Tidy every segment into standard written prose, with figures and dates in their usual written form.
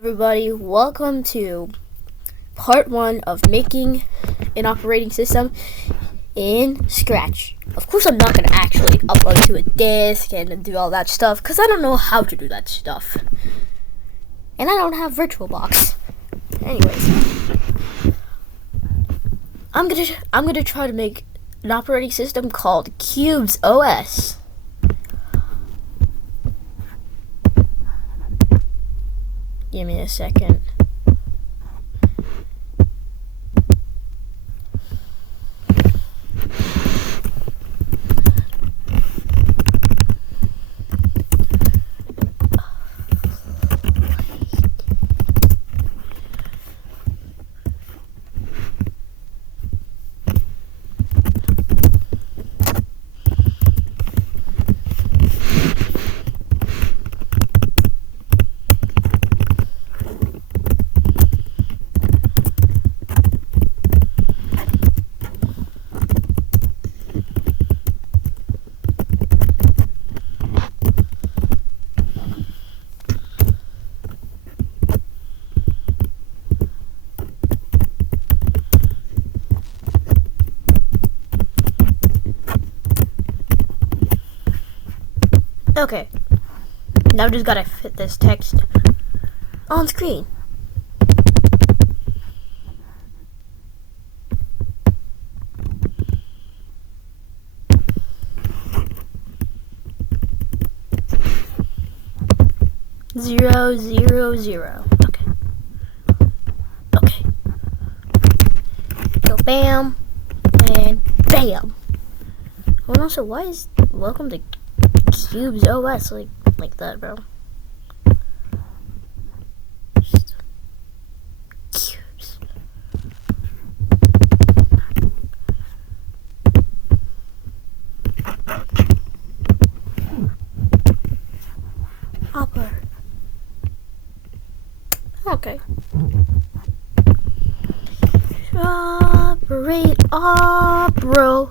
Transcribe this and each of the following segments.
Everybody, welcome to part 1 of making an operating system in Scratch. Of course, I'm not going to actually upload to a disk and do all that stuff because I don't know how to do that stuff. And I don't have VirtualBox. Anyways, I'm gonna try to make an operating system called CubesOS. Give me a second. Okay, now I just gotta fit this text on screen. Zero, zero, zero. Okay. Go bam and bam. Oh, also, why is welcome to CubesOS like that, bro? Just cubes. Opera. Okay. Operate opera.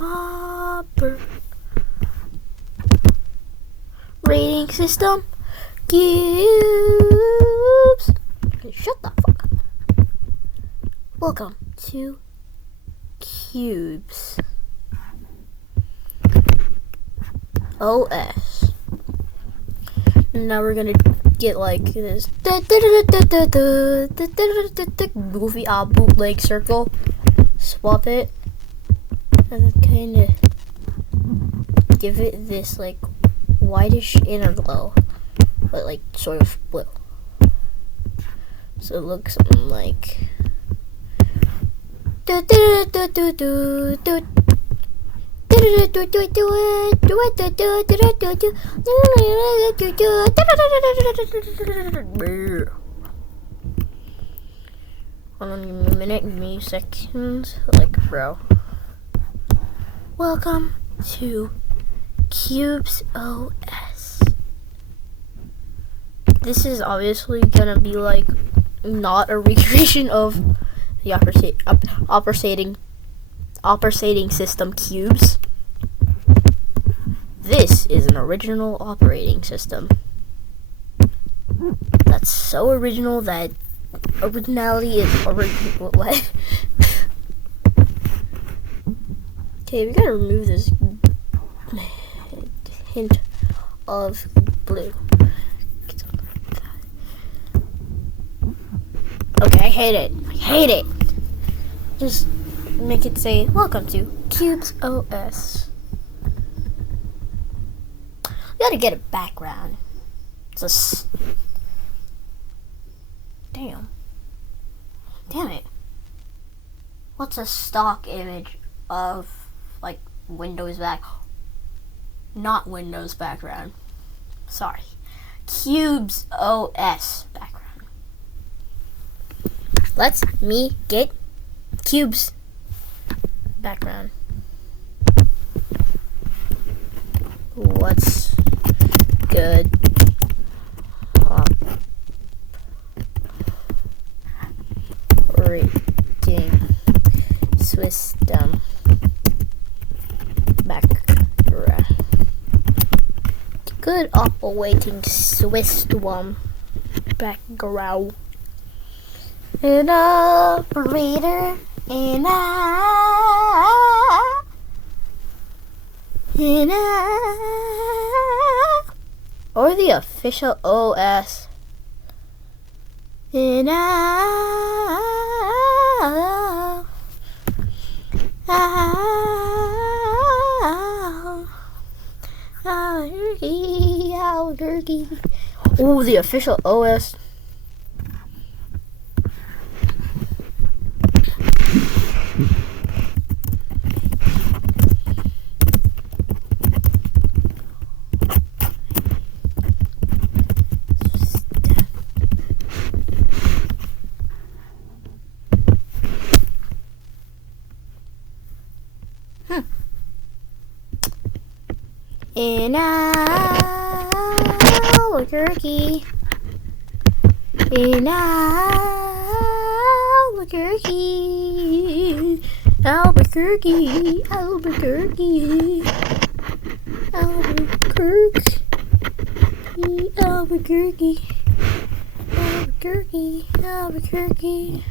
Operating system cubes. Okay, shut the fuck up. Welcome to Cubes OS. Now we're gonna get like this goofy bootleg circle. Swap it. And then kind of give it this like whitish inner glow, but like sort of blue. So it looks something like hold on, give me a minute, give me seconds, like bro. Welcome to CubesOS. This is obviously gonna be like not a recreation of the operating system Cubes. This is an original operating system. That's so original that originality is original. What? Okay, we gotta remove this hint of blue. Okay, I hate it. Just make it say, welcome to CubesOS. We gotta get a background. It's a damn it. What's a stock image of like Windows not Windows background. Sorry. CubesOS background. Let's me get Cubes background. What's good? Operating system background. Good. good operating system background. An operator and or the official OS. And Albuquerque. Oh, the official OS. In Albuquerque, in Albuquerque, Albuquerque, Albuquerque, Albuquerque, Albuquerque, Albuquerque, Albuquerque.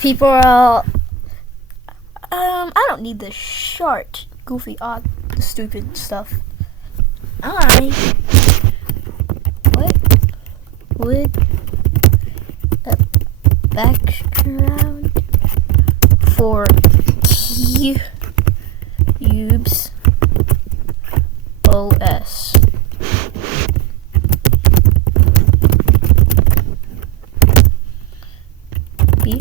People are all, I don't need the short, goofy, odd, stupid stuff. What would a background for CubesOS be?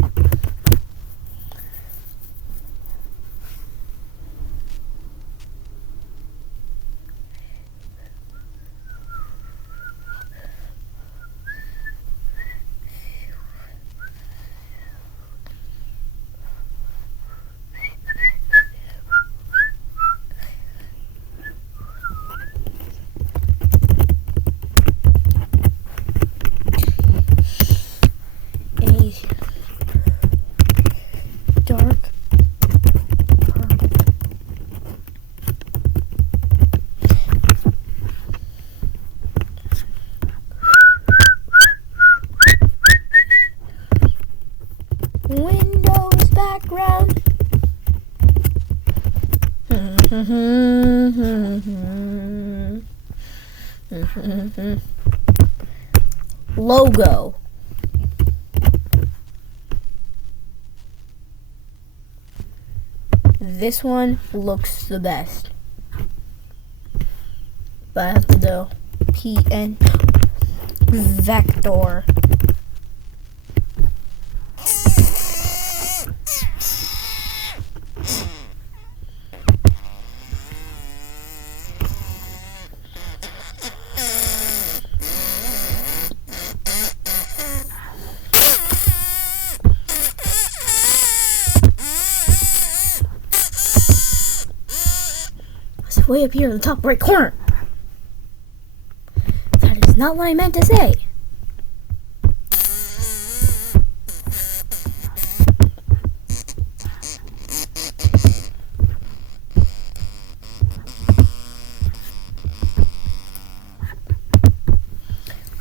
Dark purple. Windows background. Logo. This one looks the best, but I have to do PN vector. Way up here in the top right corner. That is not what I meant to say.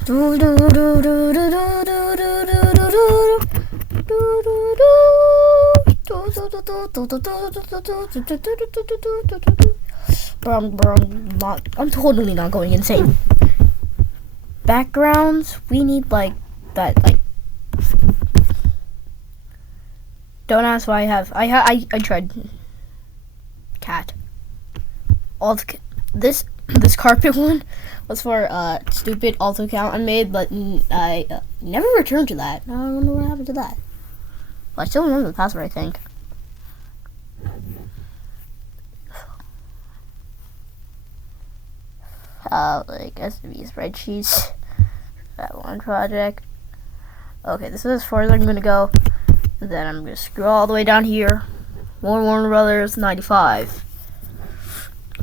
Do do do do do do do do I'm totally not going insane. Backgrounds, we need like that, like. Don't ask why I tried. Cat. This carpet one was for stupid alt account I made, but I never returned to that. I don't know what happened to that. Well, I still remember the password, I think. Like SB spreadsheets. That one project. Okay, this is as far as I'm gonna go. And then I'm gonna scroll all the way down here. Warner Brothers 95.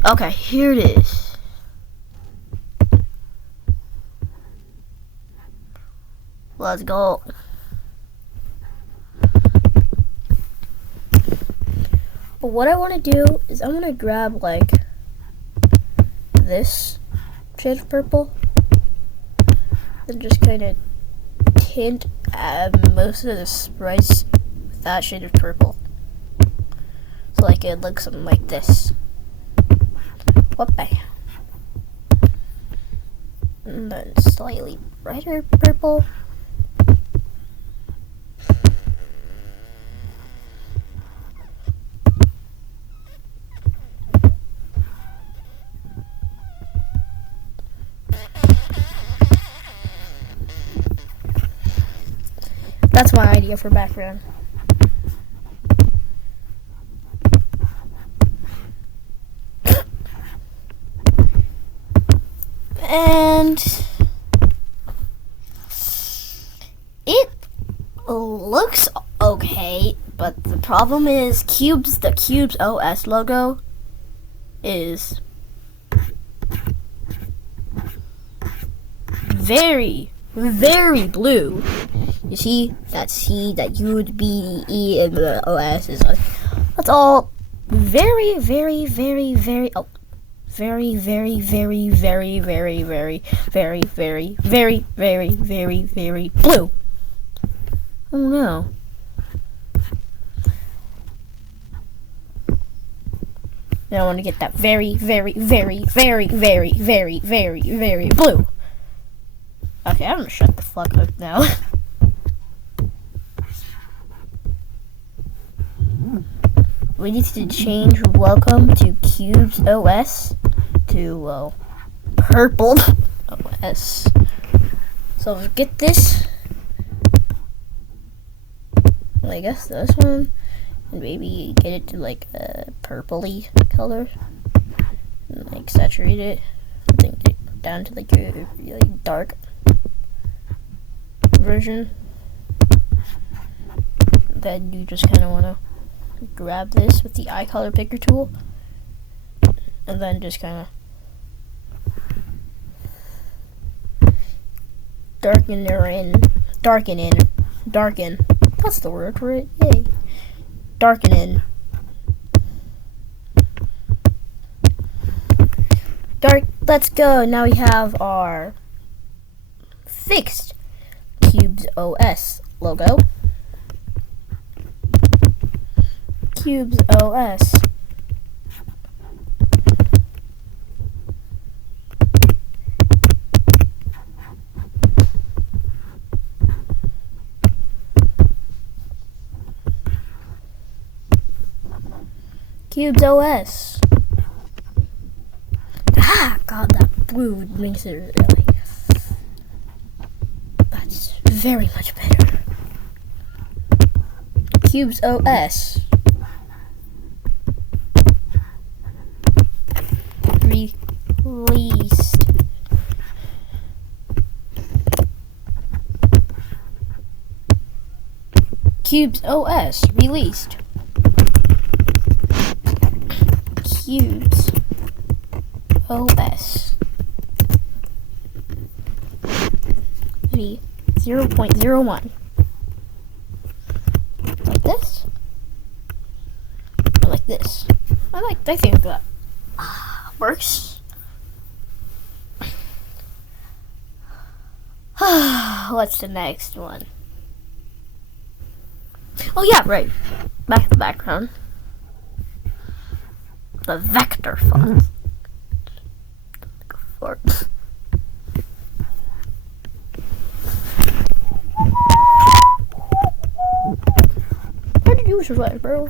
Okay, here it is. Let's go. But what I want to do is I want to grab like this shade of purple and just kind of tint most of the sprites with that shade of purple. So like it looks something like this. Whoopee. And then slightly brighter purple. That's my idea for background. And it looks okay, but the problem is the CubesOS logo is very, very blue. You see that C, that U, the B, the E, and the OS is that's all very, very, very, very very, very, very, very, very, very, very, very, very, very, very, very blue. Oh no. Now I want to get that very, very, very, very, very, very, very, very blue. Okay, I'm gonna shut the fuck up now. We need to change welcome to CubesOS to purple OS. So get this. I guess this one, and maybe get it to like a purpley color, and like saturate it. I think get it down to like a really dark version. Then you just kind of want to grab this with the eye color picker tool, and then just kind of darken. That's the word for it. Yay. Darken in. Let's go. Now we have our fixed CubesOS logo. CubesOS. CubesOS. Ah, God, that blue makes it really. That's very much better. CubesOS. Released. CubesOS released. CubesOS 0.01. Like this. Or like this. I think that works. What's the next one? Oh yeah, right. Back to the background. The vector font. Fart. How did you survive, bro?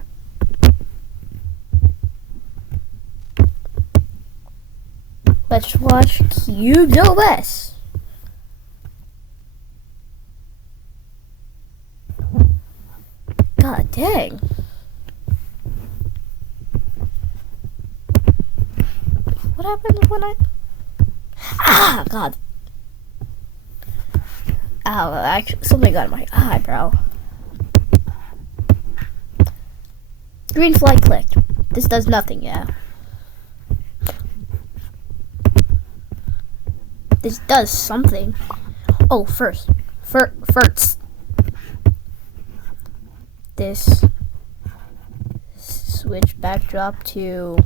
Let's watch CubesOS. God dang. What happens when I... Ah, God. Ow, actually, something got in my eyebrow. Green flag clicked. This does nothing, yeah. This does something. Oh, first. This switch backdrop to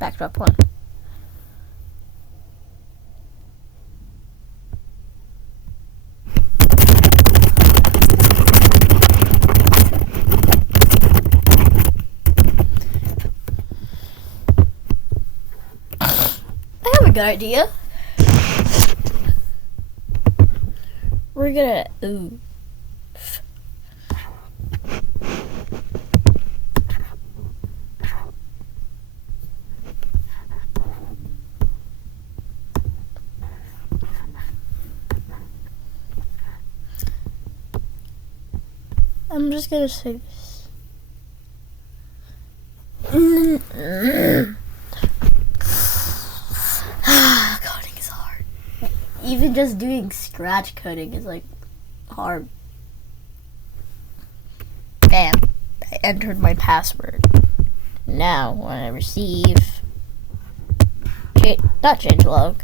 backdrop 1. I have a good idea. We're gonna I'm just gonna say this. Coding is hard. Even just doing scratch coding is like hard. Bam. I entered my password. Now when I receive not changelog,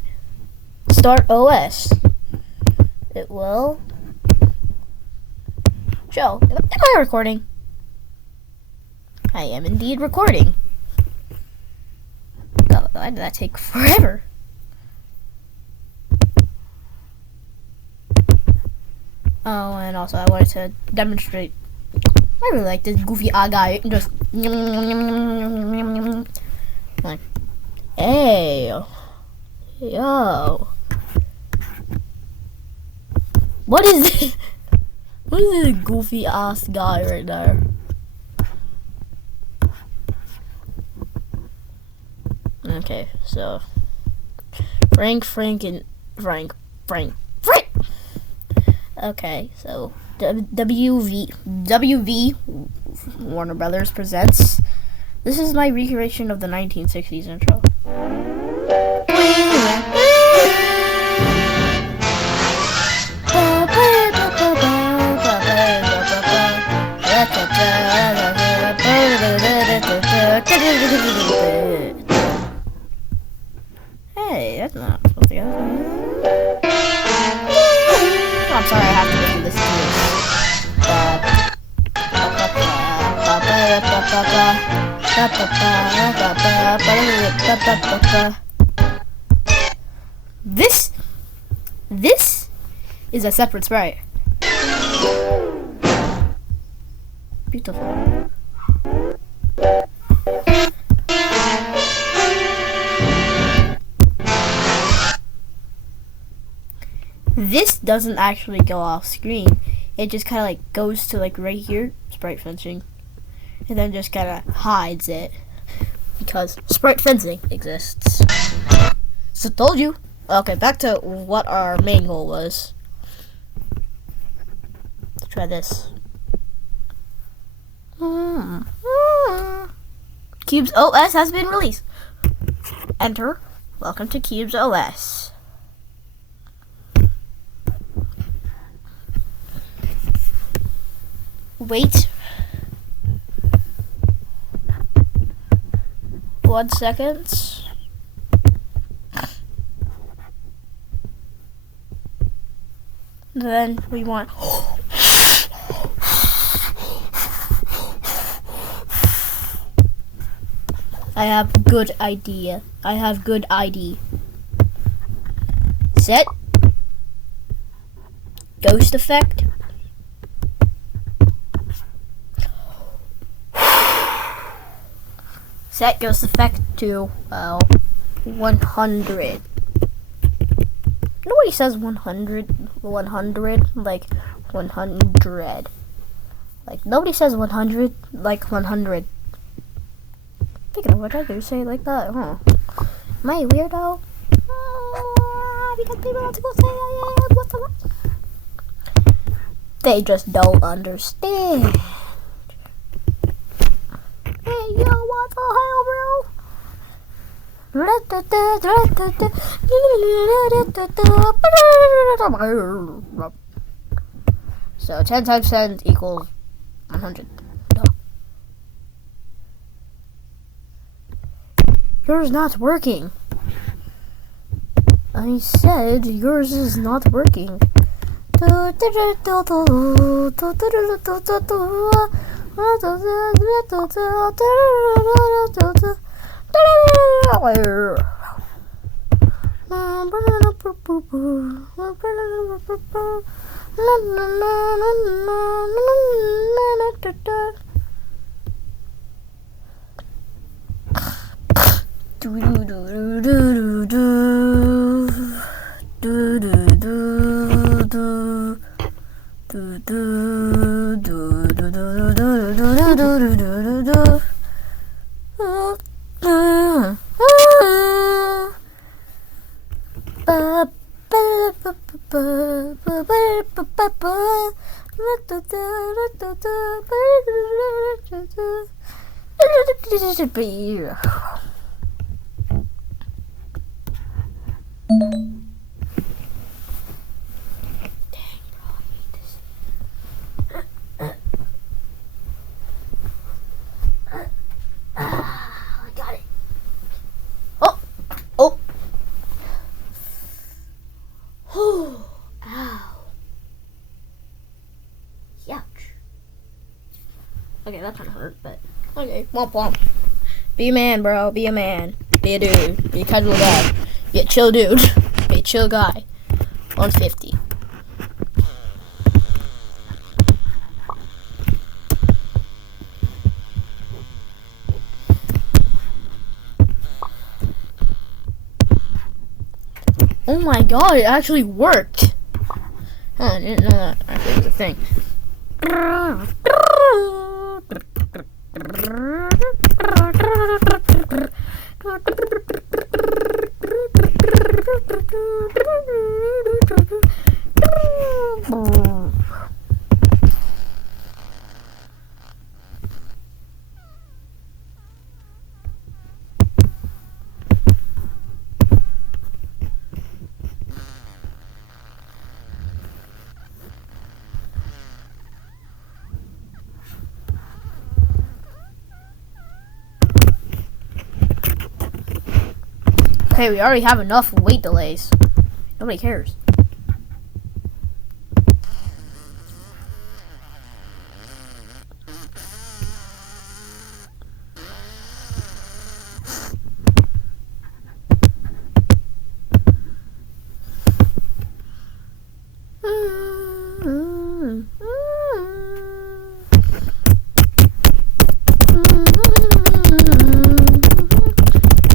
start OS, it will show. Am I recording? I am indeed recording. God, why did that take forever? Oh, and also I wanted to demonstrate. I really like this goofy guy. Just like, hey, yo, what is this? What is this goofy ass guy right there? Okay, so Frank. Okay, so WV Warner Brothers presents. This is my recreation of the 1960s intro. Hey, that's not supposed to go. I'm sorry, I have to listen to this This is a separate sprite. Beautiful. This doesn't actually go off screen. It just kind of like goes to like right here, sprite fencing, and then just kind of hides it because sprite fencing exists. So told you. Okay, back to what our main goal was. Let's try this. CubesOS has been released. Enter. Welcome to CubesOS. Wait 1 second. Then we want I have good idea. I have good ID. Set. Ghost effect. Set ghost effect to 100. Nobody says 100, like 100. Like, nobody says 100 like 100. Thinking of what I do say it like that, huh? Am I a weirdo? Because people want to go say, what the what? They just don't understand. Hey, yo, what the hell, bro? So 10 times 10 equals 100. Duh. Yours not working. I said yours is not working. Okay, that kind of hurt, but okay. Womp womp. Be a man, bro. Be a man. Be a dude. Be a casual guy. Be a chill dude. Be a chill guy. 150. Oh my god, it actually worked. Huh, I didn't know that actually was a thing. Okay, we already have enough wait delays. Nobody cares.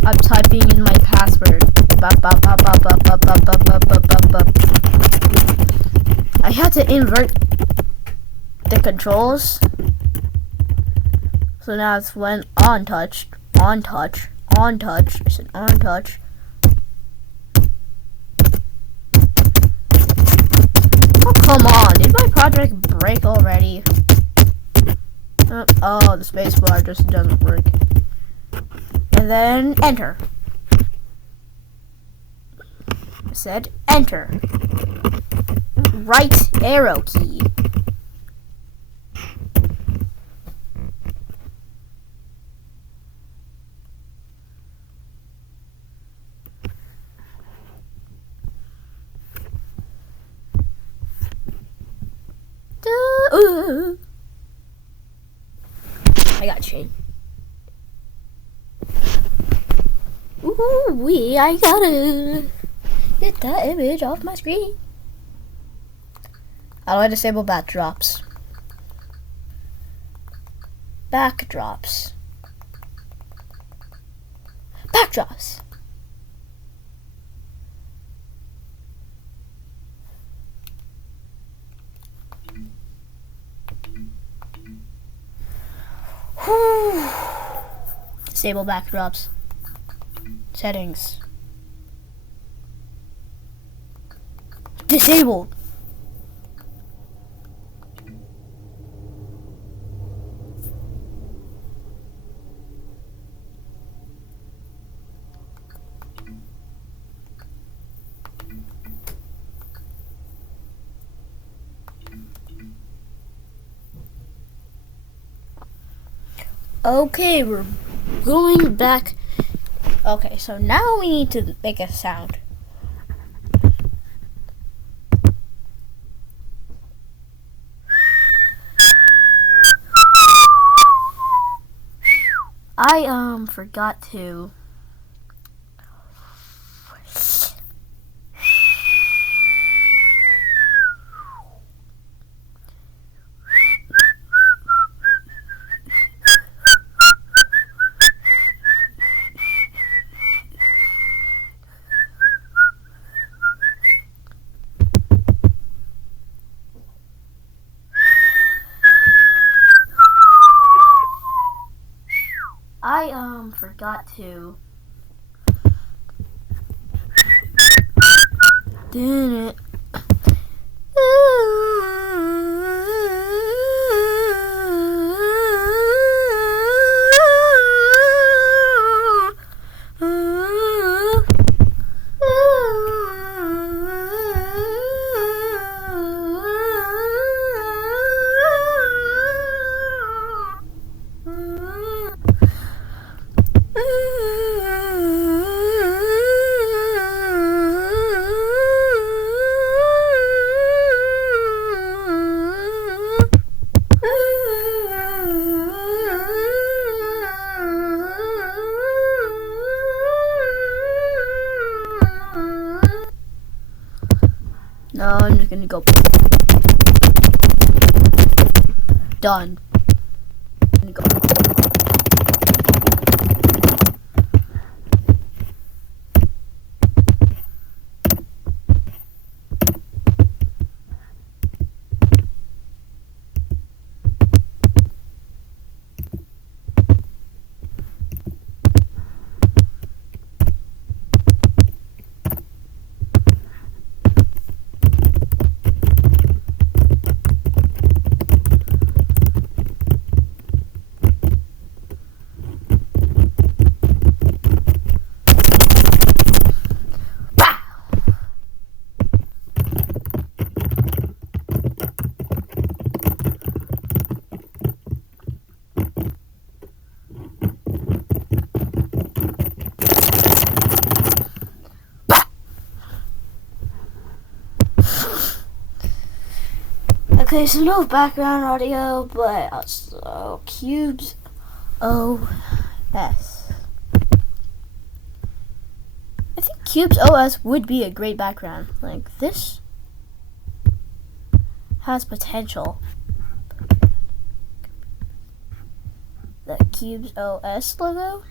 I'm typing in my password. I had to invert the controls. So now it's when on touch. I said on touch. Oh, come on. Did my project break already? Oh, the spacebar just doesn't work. And then enter. I said enter. Right arrow key. I got chain. Ooh, I gotta get that image off my screen. How do I disable backdrops? Backdrops. backdrops. Whew. Disable backdrops. Settings. Disabled. Okay, we're going back. Okay, so now we need to make a sound. I forgot to forgot to did it. No, I'm just gonna go. Done. I'm gonna go. Okay, so no background audio, but also CubesOS. I think CubesOS would be a great background. Like, this has potential. The CubesOS logo.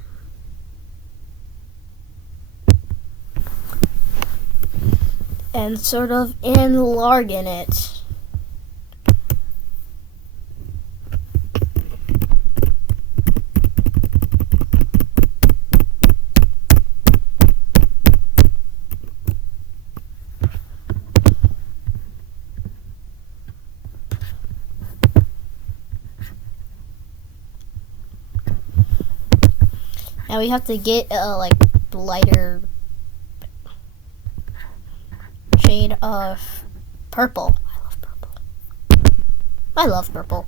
And sort of enlarge in it. Now we have to get like lighter shade of purple. I love purple. I love purple.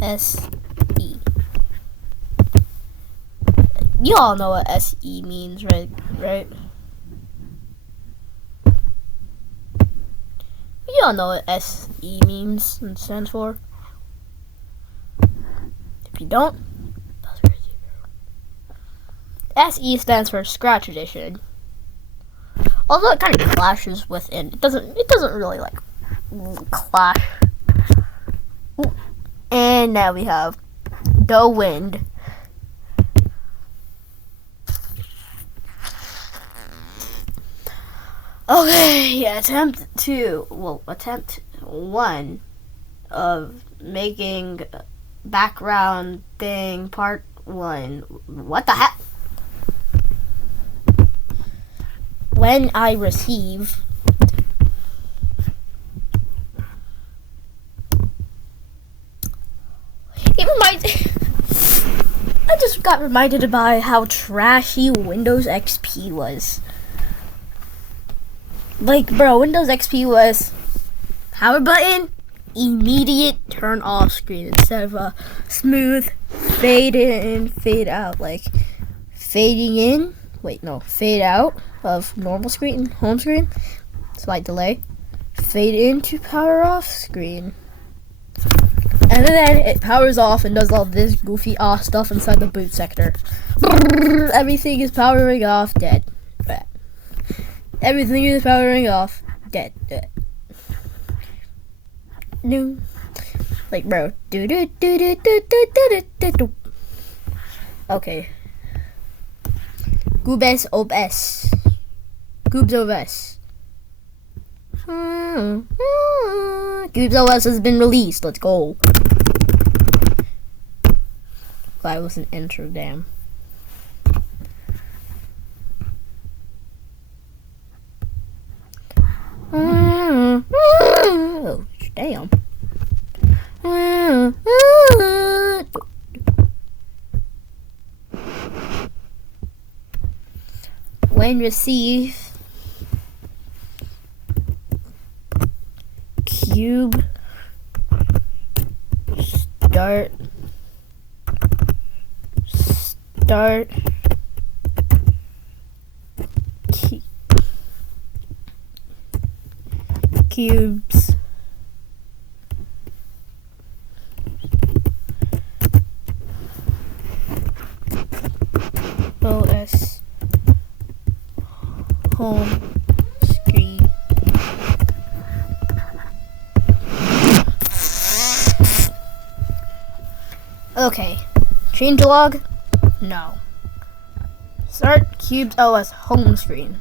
S-E. You all know what S-E means, right? You all know what S-E means and stands for. If you don't, SE stands for Scratch Edition. Although it kind of clashes with it. It doesn't really like clash. Ooh. And now we have the wind. Okay, attempt one of making background thing part one. What the heck? When I receive it reminds I just got reminded by how trashy Windows XP was. Like, bro, Windows XP was power button, immediate turn off screen instead of a smooth fade in, fade out. Like, fading in, fade out of normal screen, home screen, slight delay, fade into power off screen. And then it powers off and does all this goofy stuff inside the boot sector. Everything is powering off, dead. Everything is powering off, dead. No. Like, bro. Okay. CubesOS. CubesOS. CubesOS has been released. Let's go. Glad it was an intro, damn. Oh, damn. When receive cube start cubes OS home screen. Okay, changelog? No. Start CubesOS home screen.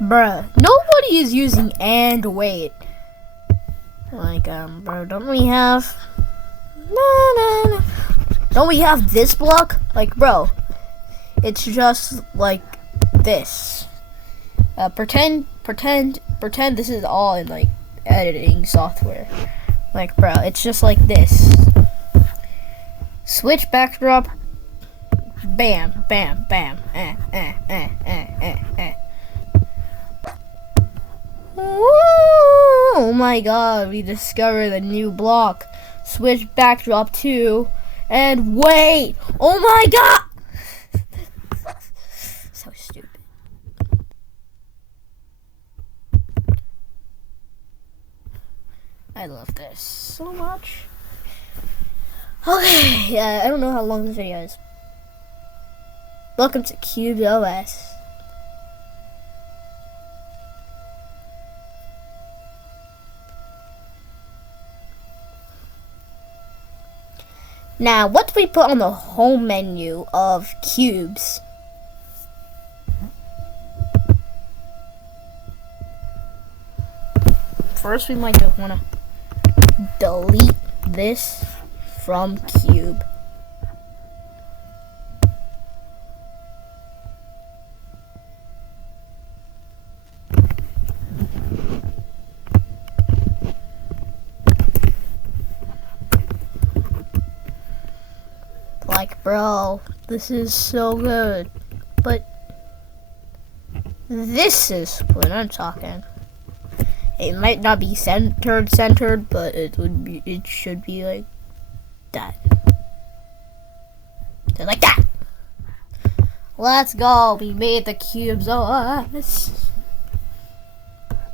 Bruh, nobody is using and wait. Like, bro, don't we have... No. Don't we have this block? Like, bro, it's just like this. Pretend this is all in, like, editing software. Like, bro, it's just like this. Switch backdrop. Bam, bam, bam. Oh my god, we discovered a new block. Switch backdrop 2. And wait! Oh my god! So stupid. I love this so much. Okay, yeah, I don't know how long this video is. Welcome to CubesOS. Now, what do we put on the home menu of Cubes? First, we might just want to delete this from Cube. Like, bro, this is so good, but this is what I'm talking. It might not be centered, but it should be like that. So like that. Let's go. We made the CubesOS.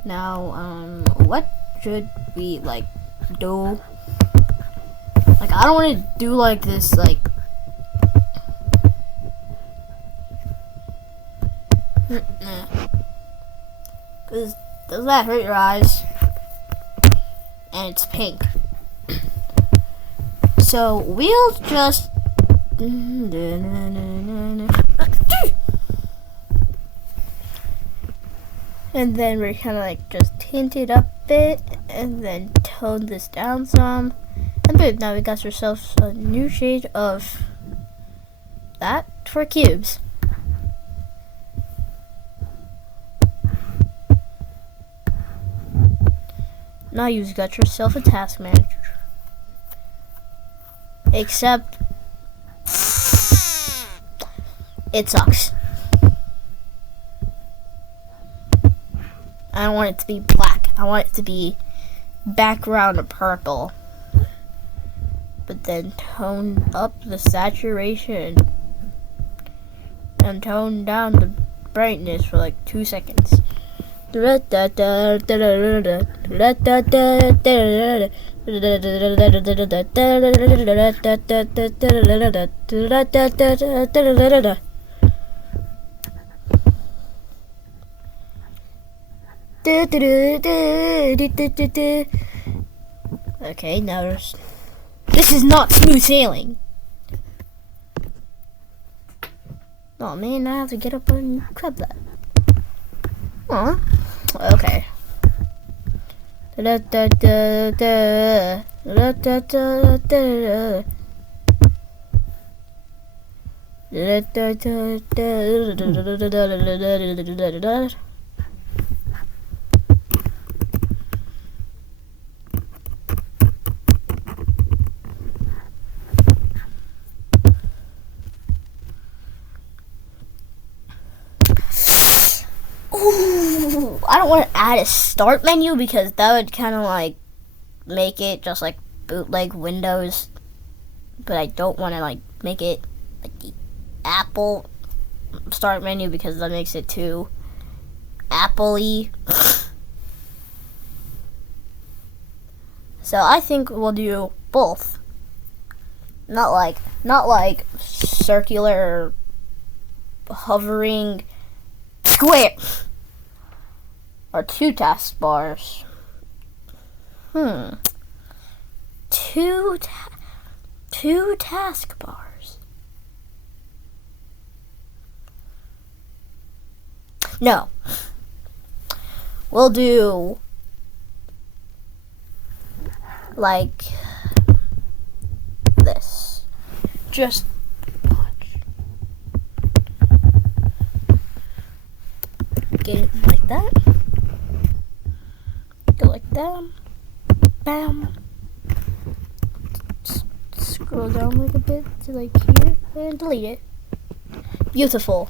Now, what should we like do? Like, I don't want to do like this, like. Because does that hurt your eyes? And it's pink. So we'll just And then we're kind of like just tint it up a bit, and then tone this down some. And boom, now we got ourselves a new shade of that for cubes. Now you've got yourself a task manager. Except it sucks. I don't want it to be black. I want it to be background purple. But then tone up the saturation and tone down the brightness for like 2 seconds. Okay, now this is not smooth sailing. Oh man, I have to get up and grab that. Aw, okay. Ooh, I don't want to add a start menu because that would kind of like make it just like bootleg Windows, but I don't want to like make it like the Apple start menu because that makes it too Apple-y. So I think we'll do both. Not like circular hovering square or 2 taskbars. Two taskbars. No. We'll do like this. Just watch. Get it like that. Go like that. Bam. Scroll down like a bit to like here and delete it. Beautiful.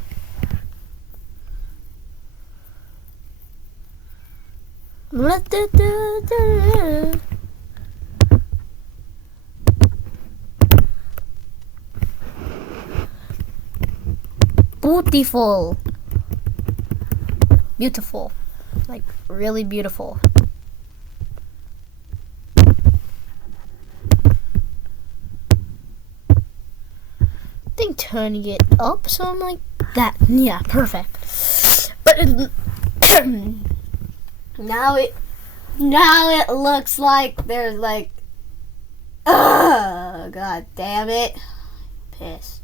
Beautiful. Beautiful. Like really beautiful. I think turning it up so I'm like that. Yeah, perfect. But now it looks like there's like, god damn it. Pissed.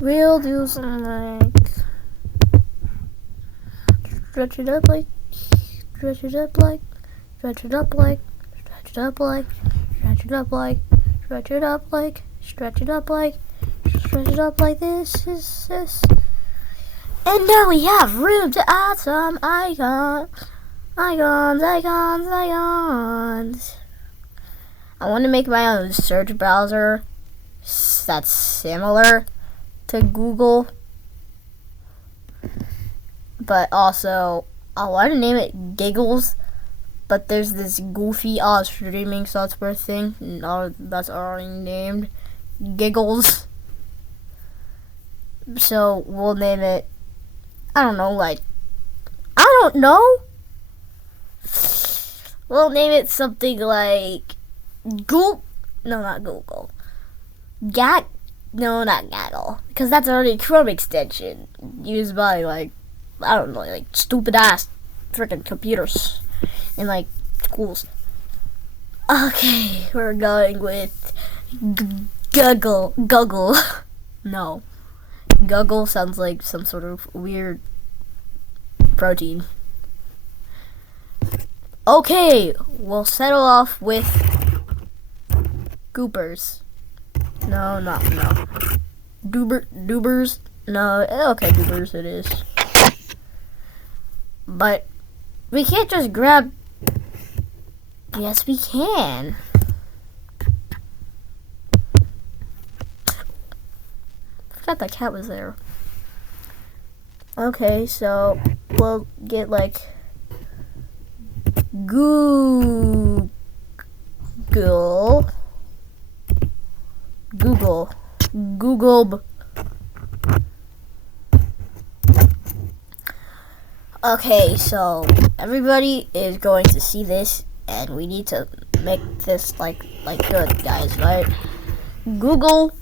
We'll do some like stretch it up like, stretch it up like, stretch it up like, stretch it up like, stretch it up like, stretch it up like, stretch it up like, stretch it up like this. And now we have room to add some icons. I want to make my own search browser that's similar to Google, but also I want to name it Giggles, but there's this goofy streaming software thing that's already named Giggles, so we'll name it, I don't know, we'll name it something like not Google, No, not Gaggle, because that's already a Chrome extension used by like, I don't know, like stupid ass freaking computers in like schools. Okay, we're going with Guggle. No, Guggle sounds like some sort of weird protein. Okay, we'll settle off with Goopers. No. Doobers? No, okay, Doobers it is. But we can't just grab... Yes, we can. I forgot that cat was there. Okay, so we'll get like... Google. Okay, so everybody is going to see this, and we need to make this like good, guys, right? Google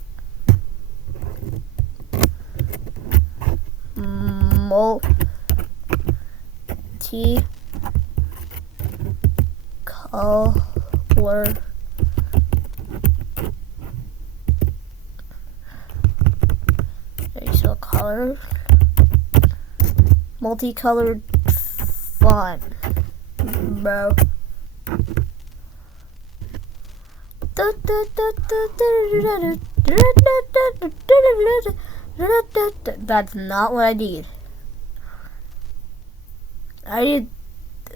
multi-color color multicolored font, bro. That's not what I need. I did.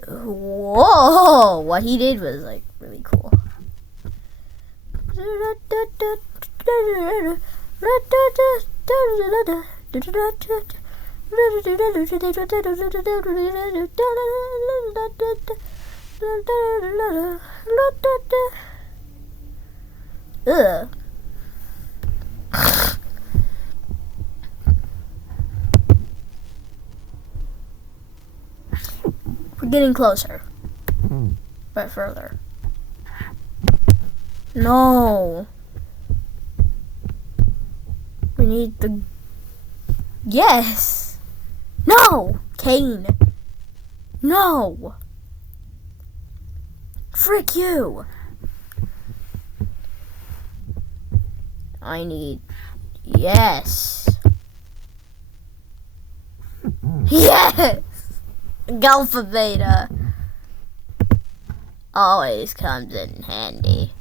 Whoa! What he did was like really cool. Ugh. We're getting closer, but further. No. We need the... Yes! No! Kane! No! Frick you! I need... Yes! Yes! Alpha Beta always comes in handy.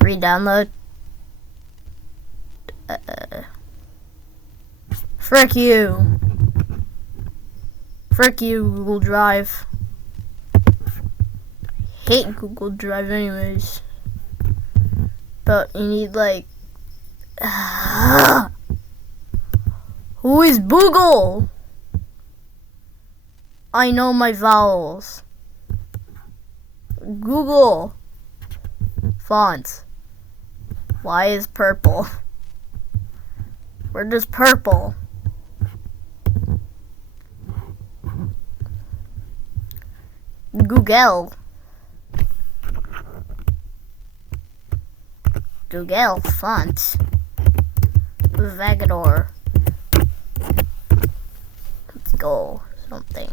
Free download. Frick you. Frick you, Google Drive. Hate Google Drive anyways. But you need like... Who is Boogle? I know my vowels. Google. Fonts. Why is purple? Where does purple? Google. Google fonts. Vagador. Let's go. Something.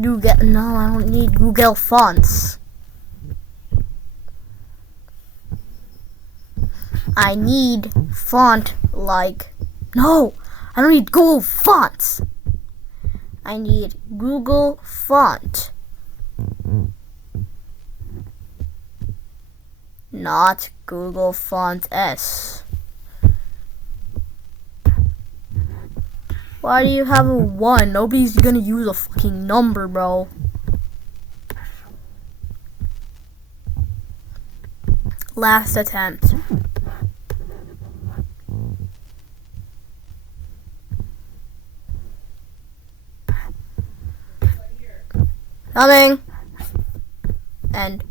Google. No, I don't need Google fonts. I need font like... No! I don't need Google fonts! I need Google font. Not Google Font S. Why do you have a 1? Nobody's gonna use a fucking number, bro. Last attempt. Coming. And